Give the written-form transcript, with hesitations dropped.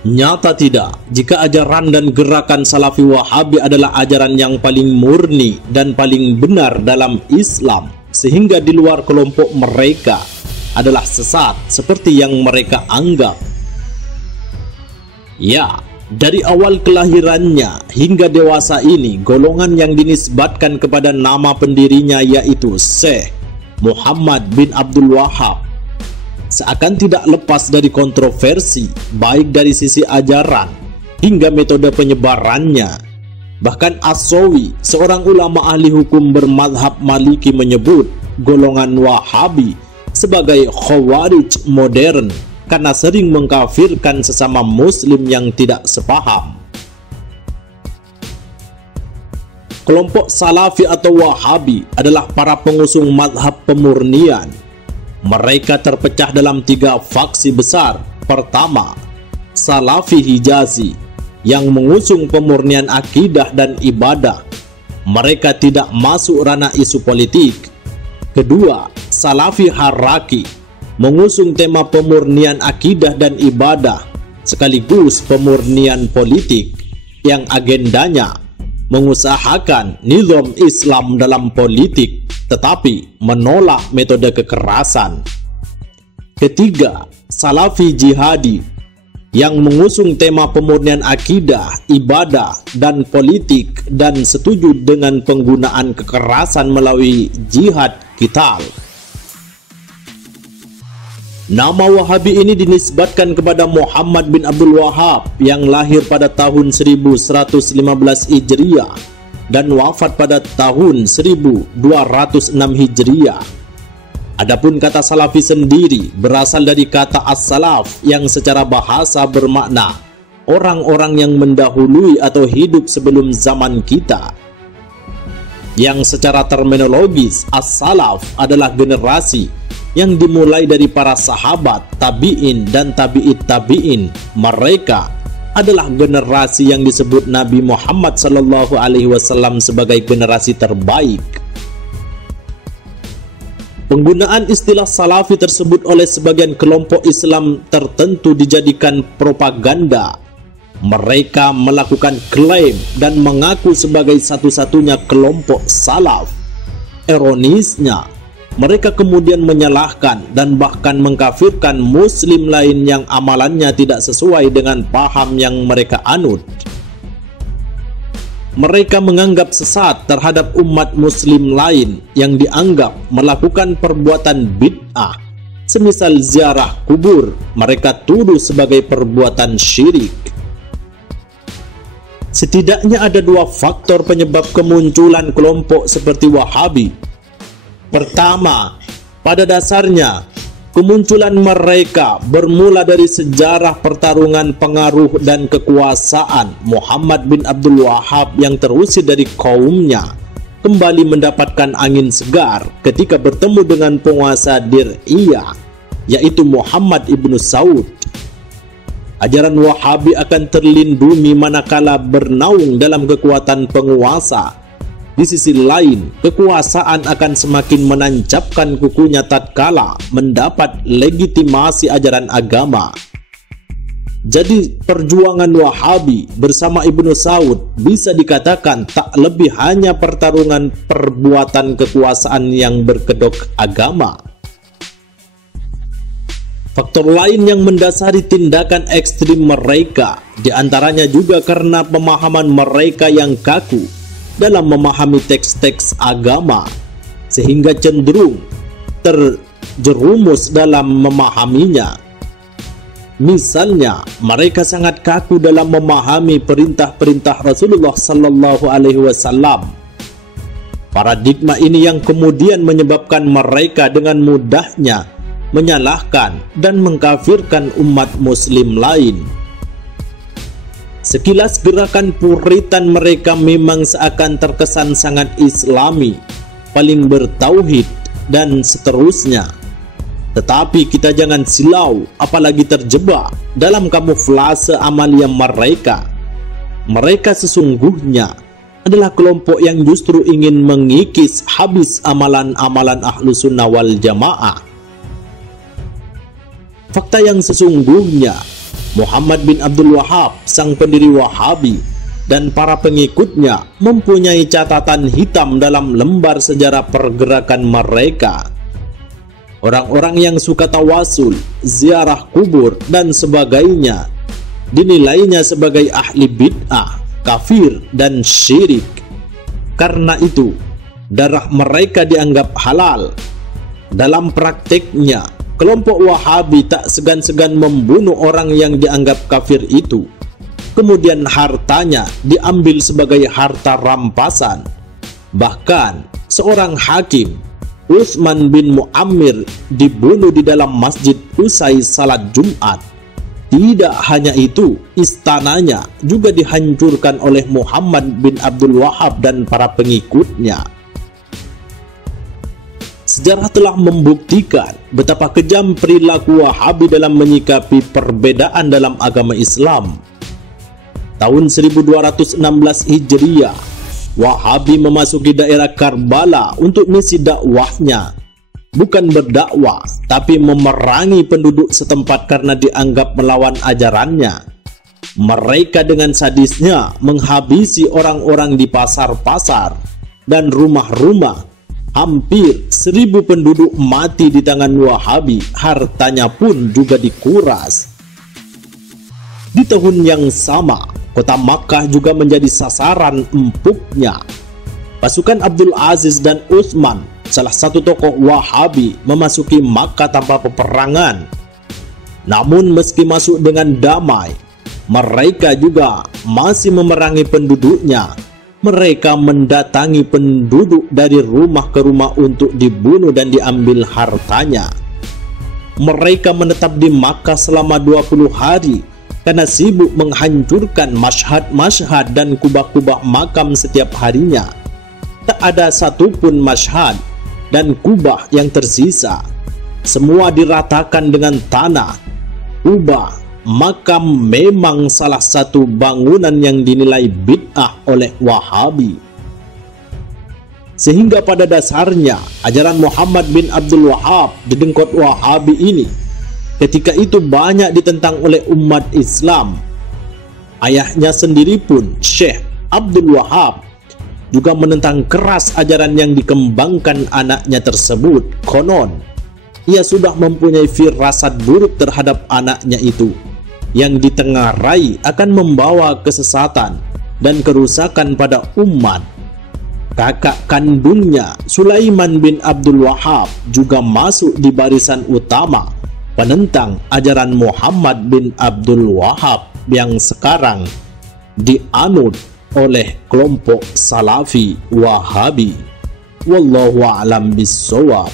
Nyata tidak, jika ajaran dan gerakan Salafi Wahabi adalah ajaran yang paling murni dan paling benar dalam Islam, sehingga di luar kelompok mereka adalah sesat seperti yang mereka anggap. Ya, dari awal kelahirannya hingga dewasa ini, golongan yang dinisbatkan kepada nama pendirinya yaitu Syekh Muhammad bin Abdul Wahab seakan tidak lepas dari kontroversi, baik dari sisi ajaran hingga metode penyebarannya. Bahkan As-Sawi, seorang ulama ahli hukum bermadhab Maliki, menyebut golongan Wahabi sebagai Khawarij modern karena sering mengkafirkan sesama muslim yang tidak sepaham. Kelompok Salafi atau Wahabi adalah para pengusung madhab pemurnian. Mereka terpecah dalam 3 faksi besar. Pertama, Salafi Hijazi yang mengusung pemurnian akidah dan ibadah. Mereka tidak masuk ranah isu politik. Kedua, Salafi Haraki mengusung tema pemurnian akidah dan ibadah sekaligus pemurnian politik yang agendanya mengusahakan nizam Islam dalam politik tetapi menolak metode kekerasan. Ketiga, Salafi Jihadi yang mengusung tema pemurnian akidah, ibadah, dan politik dan setuju dengan penggunaan kekerasan melalui jihad qital. Nama Wahabi ini dinisbatkan kepada Muhammad bin Abdul Wahab yang lahir pada tahun 1115 Hijriah dan wafat pada tahun 1206 Hijriah. Adapun kata Salafi sendiri berasal dari kata as-salaf yang secara bahasa bermakna orang-orang yang mendahului atau hidup sebelum zaman kita. Yang secara terminologis as-salaf adalah generasi yang dimulai dari para sahabat, tabi'in, dan tabi'it tabi'in. Mereka adalah generasi yang disebut Nabi Muhammad SAW sebagai generasi terbaik. Penggunaan istilah Salafi tersebut oleh sebagian kelompok Islam tertentu dijadikan propaganda. Mereka melakukan klaim dan mengaku sebagai satu-satunya kelompok Salaf. Ironisnya, mereka kemudian menyalahkan dan bahkan mengkafirkan muslim lain yang amalannya tidak sesuai dengan paham yang mereka anut. Mereka menganggap sesat terhadap umat muslim lain yang dianggap melakukan perbuatan bid'ah, semisal ziarah kubur. Mereka tuduh sebagai perbuatan syirik. Setidaknya ada 2 faktor penyebab kemunculan kelompok seperti Wahabi. Pertama, pada dasarnya kemunculan mereka bermula dari sejarah pertarungan pengaruh dan kekuasaan. Muhammad bin Abdul Wahab yang terusir dari kaumnya kembali mendapatkan angin segar ketika bertemu dengan penguasa Dir'iyah, yaitu Muhammad ibnu Saud. Ajaran Wahabi akan terlindungi manakala bernaung dalam kekuatan penguasa. Di sisi lain, kekuasaan akan semakin menancapkan kukunya tatkala mendapat legitimasi ajaran agama. Jadi perjuangan Wahabi bersama Ibnu Saud bisa dikatakan tak lebih hanya pertarungan perbuatan kekuasaan yang berkedok agama. Faktor lain yang mendasari tindakan ekstrim mereka diantaranya juga karena pemahaman mereka yang kaku dalam memahami teks-teks agama, sehingga cenderung terjerumus dalam memahaminya. Misalnya, mereka sangat kaku dalam memahami perintah-perintah Rasulullah SAW. Paradigma ini yang kemudian menyebabkan mereka dengan mudahnya menyalahkan dan mengkafirkan umat muslim lain. Sekilas gerakan Puritan mereka memang seakan terkesan sangat islami, paling bertauhid, dan seterusnya. Tetapi kita jangan silau, apalagi terjebak dalam kamuflase amalia mereka. Mereka sesungguhnya adalah kelompok yang justru ingin mengikis habis amalan-amalan ahlu sunnah wal jamaah. Fakta yang sesungguhnya, Muhammad bin Abdul Wahab, sang pendiri Wahabi, dan para pengikutnya mempunyai catatan hitam dalam lembar sejarah pergerakan mereka. Orang-orang yang suka tawasul, ziarah kubur, dan sebagainya dinilainya sebagai ahli bid'ah, kafir, dan syirik. Karena itu, darah mereka dianggap halal. Dalam prakteknya, kelompok Wahabi tak segan-segan membunuh orang yang dianggap kafir itu. Kemudian hartanya diambil sebagai harta rampasan. Bahkan seorang hakim, Utsman bin Muammir, dibunuh di dalam masjid usai salat Jumat. Tidak hanya itu, istananya juga dihancurkan oleh Muhammad bin Abdul Wahab dan para pengikutnya. Sejarah telah membuktikan betapa kejam perilaku Wahabi dalam menyikapi perbedaan dalam agama Islam. Tahun 1216 Hijriah, Wahabi memasuki daerah Karbala untuk misi dakwahnya. Bukan berdakwah, tapi memerangi penduduk setempat karena dianggap melawan ajarannya. Mereka dengan sadisnya menghabisi orang-orang di pasar-pasar dan rumah-rumah. Hampir 1000 penduduk mati di tangan Wahabi, hartanya pun juga dikuras. Di tahun yang sama, kota Makkah juga menjadi sasaran empuknya. Pasukan Abdul Aziz dan Utsman, salah satu tokoh Wahabi, memasuki Makkah tanpa peperangan. Namun meski masuk dengan damai, mereka juga masih memerangi penduduknya. Mereka mendatangi penduduk dari rumah ke rumah untuk dibunuh dan diambil hartanya. Mereka menetap di Makkah selama 20 hari karena sibuk menghancurkan masyhad-masyhad dan kubah-kubah makam setiap harinya. Tak ada satupun masyhad dan kubah yang tersisa. Semua diratakan dengan tanah. Kubah makam memang salah satu bangunan yang dinilai bid'ah oleh Wahabi. Sehingga pada dasarnya ajaran Muhammad bin Abdul Wahab, dedengkot Wahabi ini, ketika itu banyak ditentang oleh umat Islam. Ayahnya sendiri pun, Syekh Abdul Wahab, juga menentang keras ajaran yang dikembangkan anaknya tersebut. Konon ia sudah mempunyai firasat buruk terhadap anaknya itu, yang ditengarai akan membawa kesesatan dan kerusakan pada umat. Kakak kandungnya, Sulaiman bin Abdul Wahab, juga masuk di barisan utama penentang ajaran Muhammad bin Abdul Wahab yang sekarang dianut oleh kelompok Salafi Wahabi. Wallahu a'lam bissawab.